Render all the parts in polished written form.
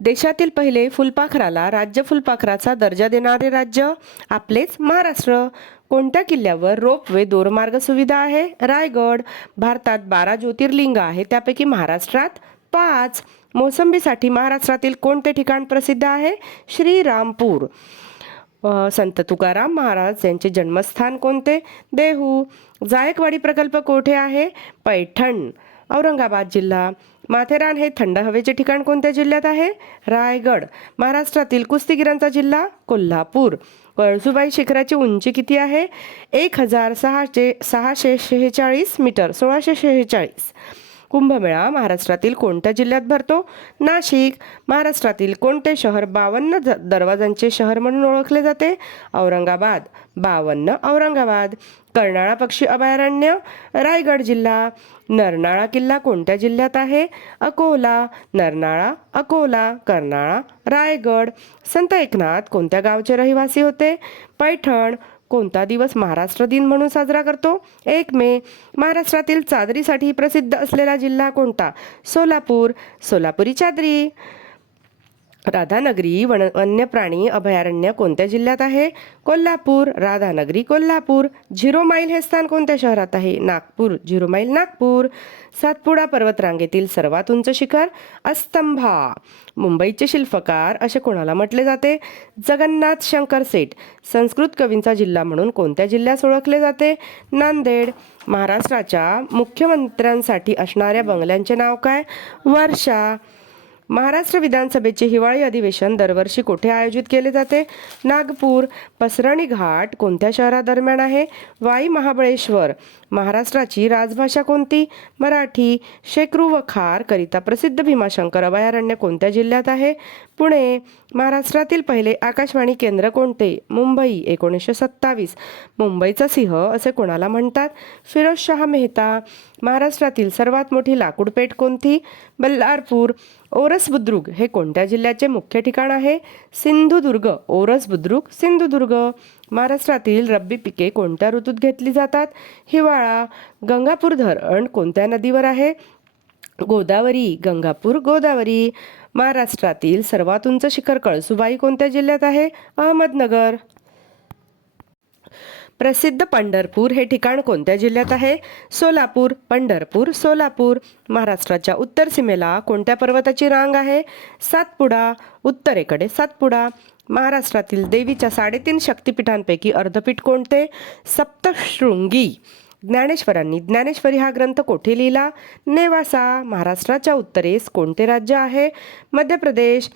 देशातील पहिले फुलपाखराला राज्य फुलपाखराचा दर्जा देणारे राज्य आपलेच महाराष्ट्र. कोणत्या किल्ल्यावर रोपवे दोरमार्ग सुविधा आहे? रायगड. भारतात 12 ज्योतिर्लिंग आहे, त्यापैकी महाराष्ट्रात 5. मोसंबीसाठी महाराष्ट्रातील कोणते ठिकाण प्रसिद्ध आहे? श्रीरामपूर. संत तुकाराम महाराज यांचे जन्मस्थान कोणते? देहू. जायकवाडी प्रकल्प कोठे आहे? पैठण, औरंगाबाद जिल्हा. माथेरान हे थंड हवेचे ठिकाण कोणत्या जिल्ह्यात आहे? रायगड. महाराष्ट्रातील कुस्तीगिरांचा जिल्हा? कोल्हापूर. कळसुबाई शिखराची उंची किती आहे? 1646 मीटर, 1646. कुंभमेळा महाराष्ट्रातील कोणत्या जिल्ह्यात भरतो? नाशिक. महाराष्ट्रातील कोणते शहर 52 दरवाजांचे शहर म्हणून ओळखले जाते? औरंगाबाद. 52 औरंगाबाद. कर्नाळा पक्षी अभयारण्य? रायगड जिल्हा. नरनाळा किल्ला कोणत्या जिल्ह्यात आहे? अकोला. नरनाळा, अकोला, कर्नाळा, रायगड. संत एकनाथ कोणत्या गावचे रहिवासी होते? पैठण. कोणता दिवस महाराष्ट्र दिन म्हणून साजरा करतो? 1 मे. महाराष्ट्रातील चादरीसाठी प्रसिद्ध असलेला जिल्हा कोणता? सोलापूर. सोलापुरी चादरी. राधानगरी वन्यप्राणी अभयारण्य कोणत्या जिल्ह्यात आहे? कोल्हापूर. राधानगरी, कोल्हापूर. 0 माईल हे स्थान कोणत्या शहरात आहे? नागपूर. 0 माईल, नागपूर. सातपुडा पर्वतरांगेतील सर्वात उंच शिखर? अस्तंभा. मुंबईचे शिल्पकार असे कोणाला म्हटले जाते? जगन्नाथ शंकर सेठ. संस्कृत कवींचा जिल्हा म्हणून कोणत्या जिल्ह्यास ओळखले जाते? नांदेड. महाराष्ट्राच्या मुख्यमंत्र्यांसाठी असणाऱ्या बंगल्यांचे नाव काय? वर्षा. महाराष्ट्र विधानसभेचे हिवाळी अधिवेशन दरवर्षी कोठे आयोजित केले जाते? नागपूर. पसरणी घाट कोणत्या शहरादरम्यान आहे? वाई महाबळेश्वर. महाराष्ट्राची राजभाषा कोणती? मराठी. शेकरू व खार करिता प्रसिद्ध भीमाशंकर अभयारण्य कोणत्या जिल्ह्यात आहे? पुणे. महाराष्ट्रातील पहिले आकाशवाणी केंद्र कोणते? मुंबई. 1927. मुंबईचा सिंह असे कोणाला म्हणतात? फिरोजशाह मेहता. महाराष्ट्रातील सर्वात मोठी लाकूडपेठ कोणती? बल्लारपूर. ओरस बुद्रुक हे कोणत्या जिल्ह्याचे मुख्य ठिकाण आहे? सिंधुदुर्ग. ओरस बुद्रुक, सिंधुदुर्ग. महाराष्ट्रातील रब्बी पिके कोणत्या ऋतूत घेतली जातात? हिवाळा. गंगापूर धरण कोणत्या नदीवर आहे? गोदावरी. गंगापूर, गोदावरी. महाराष्ट्रातील सर्वात उंच शिखर कळसुबाई कोणत्या जिल्ह्यात आहे? अहमदनगर. प्रसिद्ध पंढरपूर हे ठिकाण कोणत्या जिल्ह्यात आहे? सोलापूर. पंढरपूर, सोलापूर. महाराष्ट्राच्या उत्तर सीमेला कोणत्या पर्वताची रांग आहे? सातपुडा. उत्तरेकडे सातपुडा. महाराष्ट्रातील देवीच्या 3.5 शक्तिपीठांपैकी अर्धपीठ कोणते? सप्तशृंगी. ज्ञानेश्वरांनी ज्ञानेश्वरी हा ग्रंथ कोठे लिहिला? नेवासा. महाराष्ट्राच्या उत्तरेस कोणते राज्य आहे? मध्य प्रदेश.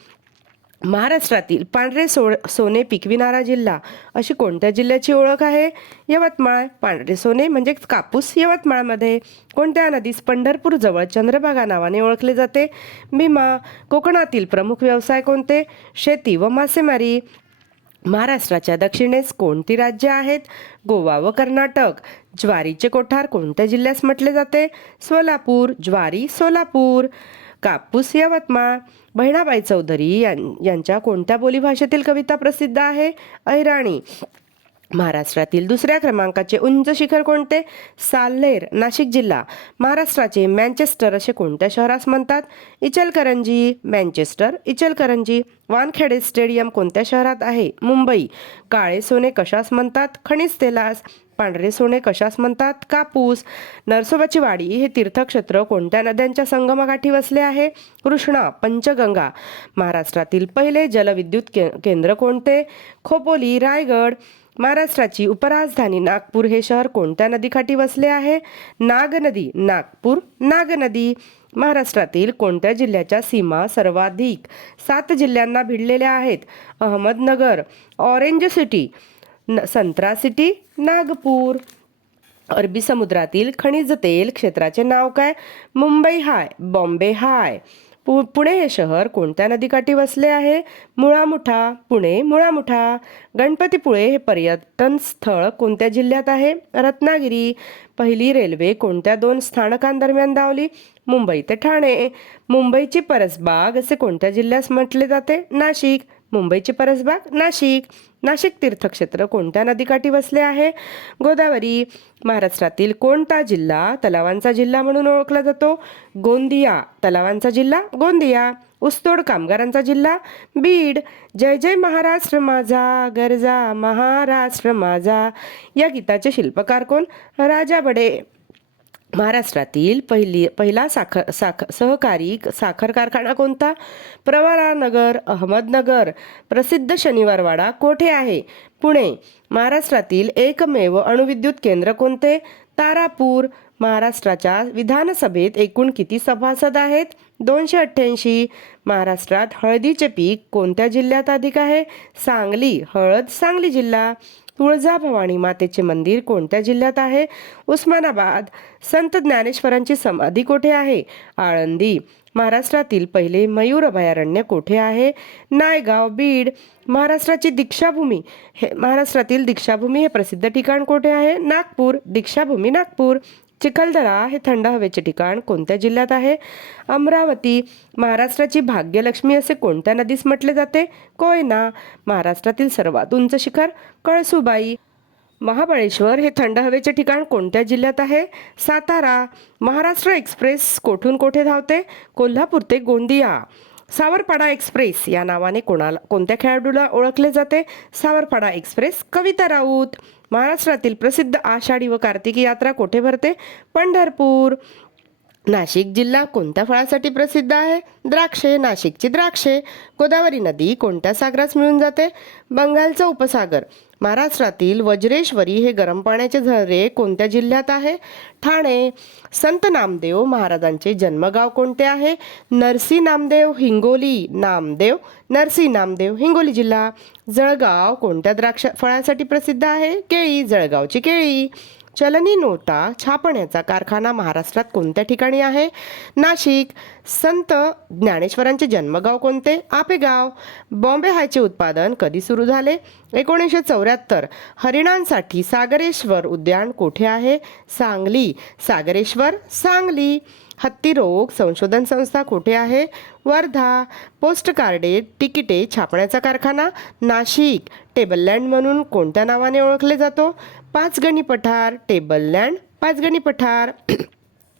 महाराष्ट्रातील पांढरे सोने पिकविणारा जिल्हा अशी कोणत्या जिल्ह्याची ओळख आहे? यवतमाळ. पांढरे सोने म्हणजे कापूस यवतमाळमध्ये. कोणत्या नदीस पंढरपूर जवळ चंद्रभागा नावाने ओळखले जाते? भीमा. कोकणातील प्रमुख व्यवसाय कोणते? शेती व मासेमारी. महाराष्ट्राच्या दक्षिणेस कोणती राज्य आहेत? गोवा व कर्नाटक. ज्वारीचे कोठार कोणत्या जिल्ह्यास म्हटले जाते? सोलापूर. ज्वारी, सोलापूर. कापूस यवतमाळ. बहिणाबाई चौधरी यांच्या कोणत्या बोलीभाषेतील कविता प्रसिद्ध आहे? अहिराणी. महाराष्ट्रातील दुसऱ्या क्रमांकाचे उंच शिखर कोणते? साल्हेर. नाशिक जिल्हा. महाराष्ट्राचे मँचेस्टर असे कोणत्या शहरास म्हणतात? इचलकरंजी. मँचेस्टर, इचलकरंजी. वानखेडे स्टेडियम कोणत्या शहरात आहे? मुंबई. काळे सोने कशास म्हणतात? खनिज तेलास. पांढरे सोने कशास म्हणतात? कापूस. नरसोबाची वाडी हे तीर्थक्षेत्र कोणत्या नद्यांच्या संगमाकाठी वसले आहे? कृष्णा, पंचगंगा. महाराष्ट्रातील पहिले जलविद्युत केंद्र कोणते? खोपोली, रायगड. महाराष्ट्राची उपराजधानी नागपूर हे शहर कोणत्या नदीकाठी वसले आहे? नाग नदी. नागपूर, नाग नदी. महाराष्ट्रातील कोणत्या जिल्ह्याच्या सीमा सर्वाधिक 7 जिल्ह्यांना भिडलेल्या आहेत? अहमदनगर. Orange city. संत्रा सिटी, नागपूर. अरबी समुद्रातील खनिज तेल क्षेत्राचे नाव काय? मुंबई हाय, बॉम्बे हाय. पुणे हे शहर कोणत्या नदीकाठी वसले आहे? मुळामुठा. पुणे, मुळामुठा. गणपतीपुळे हे पर्यटन स्थळ कोणत्या जिल्ह्यात आहे? रत्नागिरी. पहिली रेल्वे कोणत्या 2 स्थानकांदरम्यान धावली? मुंबई ते ठाणे. मुंबईची परसबाग असे कोणत्या जिल्ह्यास म्हटले जाते? नाशिक. मुंबईची परसबाग, नाशिक. नाशिक तीर्थक्षेत्र कोणत्या नदीकाठी वसले आहे? गोदावरी. महाराष्ट्रातील कोणता जिल्हा तलावांचा जिल्हा म्हणून ओळखला जातो? गोंदिया. तलावांचा जिल्हा गोंदिया. ऊसतोड कामगारांचा जिल्हा बीड. जय जय महाराष्ट्र माझा, गरजा महाराष्ट्र माझा या गीताचे शिल्पकार कोण? राजा बडे. महाराष्ट्रातील पहिला सहकारी साखर कारखाना कोणता? प्रवरानगर, अहमदनगर. प्रसिद्ध शनिवारवाडा कोठे आहे? पुणे. महाराष्ट्रातील एकमेव अणुविद्युत केंद्र कोणते? तारापूर. महाराष्ट्राच्या विधानसभेत एकूण किती सभासद आहेत? 288. महाराष्ट्रात हळदीचे पीक कोणत्या जिल्ह्यात अधिक आहे? सांगली. हळद सांगली जिल्हा. तुळजाभवानी मातेचे मंदिर कोणत्या जिल्ह्यात आहे? उस्मानाबाद. संत ज्ञानेश्वरांची समाधी कोठे आहे? आळंदी. महाराष्ट्रातील पहिले मयूर अभयारण्य कोठे आहे? नायगाव, बीड. महाराष्ट्रातील दीक्षाभूमी हे प्रसिद्ध ठिकाण कोठे आहे? नागपूर. दीक्षाभूमी नागपूर. चिखलदरा हे थंड हवेचे ठिकाण कोणत्या जिल्ह्यात आहे? अमरावती. महाराष्ट्राची भाग्यलक्ष्मी असे कोणत्या नदीस म्हटले जाते? कोयना. महाराष्ट्रातील सर्वात उंच शिखर? कळसुबाई. महाबळेश्वर हे थंड हवेचे ठिकाण कोणत्या जिल्ह्यात आहे? सातारा. महाराष्ट्र एक्सप्रेस कोठून कोठे धावते? कोल्हापूर ते गोंदिया. सावरपाडा एक्सप्रेस या नावाने कोणत्या खेळाडूला ओळखले जाते? सावरपाडा एक्सप्रेस. कविता राऊत. महाराष्ट्रातील प्रसिद्ध आषाढी व कार्तिकी यात्रा कोठे भरते? पंढरपूर. नाशिक जिल्हा कोणत्या फळासाठी प्रसिद्ध आहे? द्राक्षे. नाशिकची द्राक्षे. गोदावरी नदी कोणत्या सागरास मिळून जाते? बंगालचा उपसागर. महाराष्ट्रातील वज्रेश्वरी हे गरम पाण्याचे झरे कोणत्या जिल्ह्यात आहे? ठाणे. संत नामदेव महाराजांचे जन्मगाव कोणते आहे? नरसी नामदेव, हिंगोली. नरसी नामदेव, हिंगोली जिल्हा. जळगाव कोणत्या द्राक्ष फळासाठी प्रसिद्ध आहे? केळी. जळगावची केळी. चलनी नोटा छापण्याचा कारखाना महाराष्ट्रात कोणत्या ठिकाणी आहे? नाशिक. संत ज्ञानेश्वरांचे जन्मगाव कोणते? आपेगाव. बॉम्बे हायचे उत्पादन कधी सुरू झाले? 1974. हरिणांसाठी सागरेश्वर उद्यान कोठे आहे? सांगली. सागरेश्वर, सांगली. हत्तीरोग संशोधन संस्था कोठे आहे? वर्धा. पोस्टकार्डे तिकिटे छापण्याचा कारखाना? नाशिक. टेबललँड म्हणून कोणत्या नावाने ओळखले जातो? पाचगणी पठार. टेबललँड, पाचगणी पठार.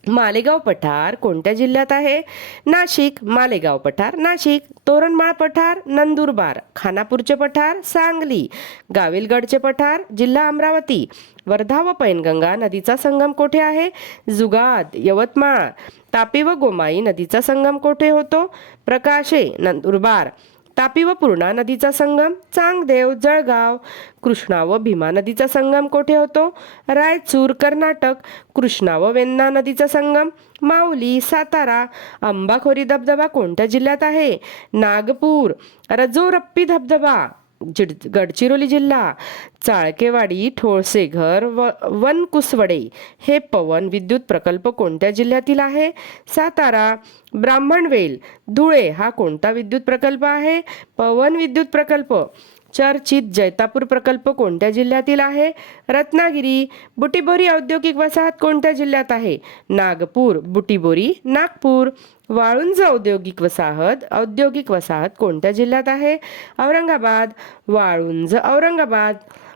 मालेगाव पठार कोणत्या जिल्ह्यात आहे? नाशिक. मालेगाव पठार, नाशिक. तोरणमाळ पठार, नंदुरबार. खानापूरचे पठार, सांगली. गाविलगडचे पठार, जिल्हा अमरावती. वर्धा व पैनगंगा नदीचा संगम कोठे आहे? जुगाद, यवतमाळ. तापी व गोमाई नदीचा संगम कोठे होतो? प्रकाशे, नंदुरबार. तापी व पूर्णा नदीचा संगम? चांगदेव, जळगाव. कृष्णा व भीमा नदीचा संगम कोठे होतो? रायचूर, कर्नाटक. कृष्णा व वेन्ना नदीचा संगम? माऊली, सातारा. अंबाखोरी धबधबा कोणत्या जिल्ह्यात आहे? नागपूर. रजोरप्पी धबधबा गडचिरोली जिल्हा. चाळकेवाडी, ठोळसेघर व वनकुसवडे हे पवन विद्युत प्रकल्प कोणत्या जिल्ह्यातील आहे? सातारा. ब्राह्मणवेल, धुळे हा कोणता विद्युत प्रकल्प आहे? पवन विद्युत प्रकल्प. चर्चित जैतापूर प्रकल्प कोणत्या जिल्ह्यातील आहे? रत्नागिरी. बुटीबोरी औद्योगिक वसाहत कोणत्या जिल्ह्यात आहे? नागपूर. बुटीबोरी, नागपूर. वाळुंज औद्योगिक वसाहत कोणत्या जिल्ह्यात आहे? औरंगाबाद. वाळुंज, औरंगाबाद.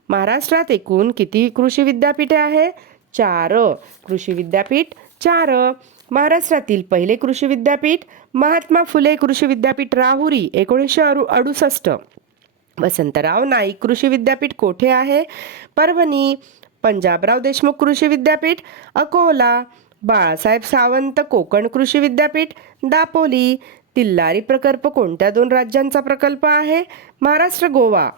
महाराष्ट्रात एकूण किती कृषी विद्यापीठे आहे? 4. कृषी विद्यापीठ 4. महाराष्ट्रातील पहिले कृषी विद्यापीठ महात्मा फुले कृषी विद्यापीठ राहुरी 1968. वसंतराव नाईक कृषी विद्यापीठ कोठे आहे? परभणी. पंजाबराव देशमुख कृषी विद्यापीठ अकोला. बाळासाहेब सावंत कोकण कृषी विद्यापीठ दापोली. तिल्लारी प्रकल्प कोणत्या 2 राज्यांचा प्रकल्प आहे? महाराष्ट्र, गोवा.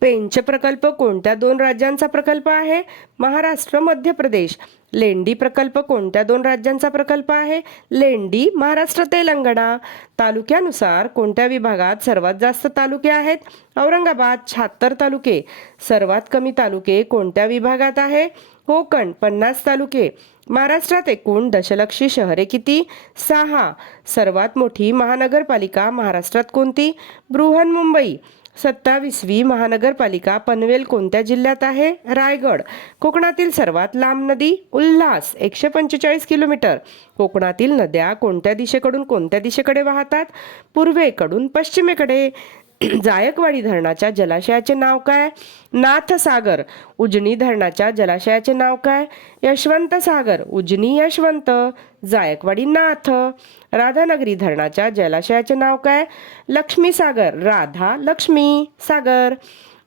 पेंच प्रकल्प कोणत्या 2 राज्यांचा प्रकल्प आहे? महाराष्ट्र, मध्य प्रदेश. लेंडी प्रकल्प कोणत्या 2 राज्यांचा प्रकल्प आहे? लेंडी, महाराष्ट्र, तेलंगणा. तालुक्यानुसार कोणत्या विभागात सर्वात जास्त तालुके आहेत? औरंगाबाद 76 तालुके. सर्वात कमी तालुके कोणत्या विभागात आहे? कोकण 50 तालुके. महाराष्ट्रात एकूण दशलक्षी शहरे किती? 6. सर्वात मोठी महानगरपालिका महाराष्ट्रात कोणती? बृहन्मुंबई. 27वी महानगरपालिका पनवेल कोणत्या जिल्ह्यात आहे? रायगड. कोकणातील सर्वात लांब नदी? उल्हास 145 किलोमीटर. कोकणातील नद्या कोणत्या दिशेकडून कोणत्या दिशेकडे वाहतात? पूर्वेकडून पश्चिमेकडे. जायकवाडी धरणाच्या जलाशयाचे नाव काय? नाथसागर. उजनी धरणाच्या जलाशयाचे नाव काय? यशवंत सागर. उजनी यशवंत, जायकवाडी नाथ. राधानगरी धरणाच्या जलाशयाचे नाव काय? लक्ष्मी सागर. राधा लक्ष्मी सागर.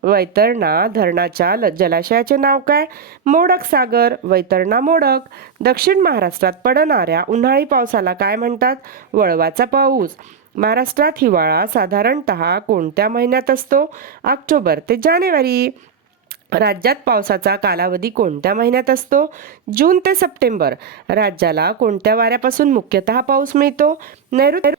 वैतरणा धरणाच्या जलाशयाचे नाव काय? मोडक सागर. वैतरणा मोडक. दक्षिण महाराष्ट्रात पडणाऱ्या उन्हाळी पावसाला काय म्हणतात? वळवाचा पाऊस. महाराष्ट्रात हिवाळा साधारणतः कोणत्या महिन्यात असतो? ऑक्टोबर ते जानेवारी. राज्यात पावसाचा कालावधी कोणत्या महिन्यात असतो? जून ते सप्टेंबर. राज्याला कोणत्या वाऱ्यापासून मुख्यतः पाऊस मिळतो? नैऋत्य.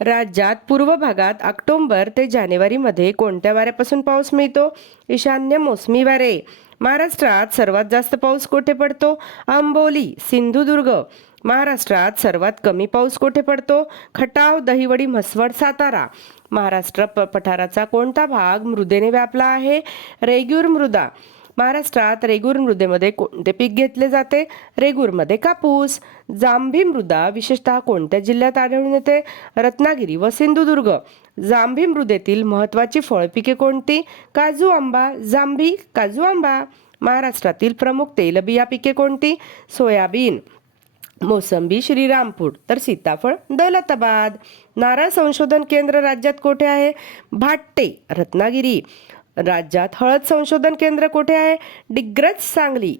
राज्यात पूर्व भागात ऑक्टोबर ते जानेवारीमध्ये कोणत्या वाऱ्यापासून पाऊस मिळतो? ईशान्य मोसमी वारे. महाराष्ट्रात सर्वात जास्त पाऊस कोठे पडतो? आंबोली, सिंधुदुर्ग. महाराष्ट्रात सर्वात कमी पाऊस कोठे पडतो? खटाव, दहिवडी, म्हसवड, सातारा. महाराष्ट्र पठाराचा कोणता भाग मृदेने व्यापला आहे? रेगूर मृदा. महाराष्ट्रात रेगूर मृदेमध्ये कोणते पीक घेतले जाते? रेगूरमध्ये कापूस. जांभी मृदा विशेषतः कोणत्या जिल्ह्यात आढळून येते? रत्नागिरी व सिंधुदुर्ग. जांभी मृदेतील महत्त्वाची फळपिके कोणती? काजू, आंबा. जांभी, काजू, आंबा. महाराष्ट्रातील प्रमुख तेलबिया पिके कोणती? सोयाबीन. मोसंबी श्रीरामपूर, तर सीताफळ दौलताबाद. नारळ संशोधन केंद्र राज्यात कोठे आहे? भाट्टे, रत्नागिरी. राज्यात हळद संशोधन केंद्र कोठे आहे? डिग्रज, सांगली.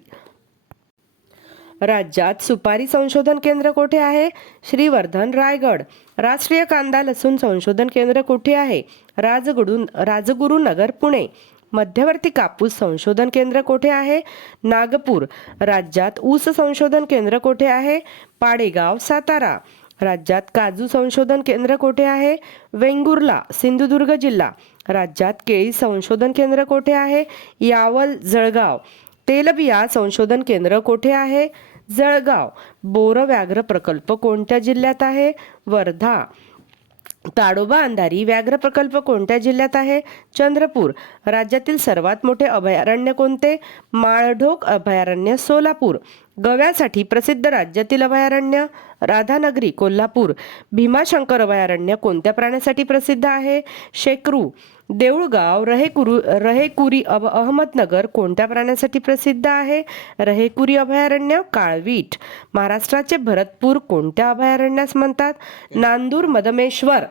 राज्यात सुपारी संशोधन केंद्र कोठे आहे? श्रीवर्धन, रायगड. राष्ट्रीय कांदा लसूण संशोधन केंद्र कोठे आहे? राजगुरुनगर, पुणे. मध्यवर्ती कापूस संशोधन केंद्र कोठे आहे? नागपूर. राज्यात ऊस संशोधन केंद्र कोठे आहे? पाडेगाव, सातारा. राज्यात काजू संशोधन केंद्र कोठे आहे? वेंगुर्ला, सिंधुदुर्ग जिल्हा. राज्यात केळी संशोधन केंद्र कोठे आहे? यावल, जळगाव. तेलबिया संशोधन केंद्र कोठे आहे? जळगाव. बोर व्याघ्र प्रकल्प कोणत्या जिल्ह्यात आहे? वर्धा. ताडोबा अंधारी व्याघ्र प्रकल्प कोणत्या जिल्ह्यात आहे? चंद्रपूर. राज्यातील सर्वात मोठे अभयारण्य कोणते? माळढोक अभयारण्य, सोलापूर. गव्यासाठी प्रसिद्ध राज्यातील अभयारण्य? राधानगरी, कोल्हापूर. भीमाशंकर अभयारण्य कोणत्या प्राण्यासाठी प्रसिद्ध आहे? शेकरू. देऊळगाव, रहेकुरी अहमदनगर कोणत्या प्राण्यासाठी प्रसिद्ध आहे? रहेकुरी अभयारण्य, काळवीट. महाराष्ट्राचे भरतपूर कोणत्या अभयारण्यास म्हणतात? नांदूर, मधमेश्वर.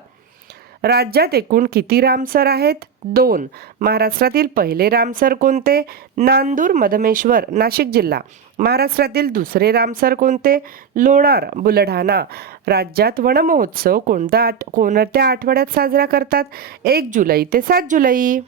राज्यात एकूण किती रामसर आहेत? 2. महाराष्ट्रातील पहिले रामसर कोणते? नांदूर, मधमेश्वर, नाशिक जिल्हा. महाराष्ट्रातील दुसरे रामसर कोणते? लोणार, बुलढाणा. राज्यात वनमहोत्सव कोणत्या आठवड्यात साजरा करतात? 1 जुलै ते 7 जुलै.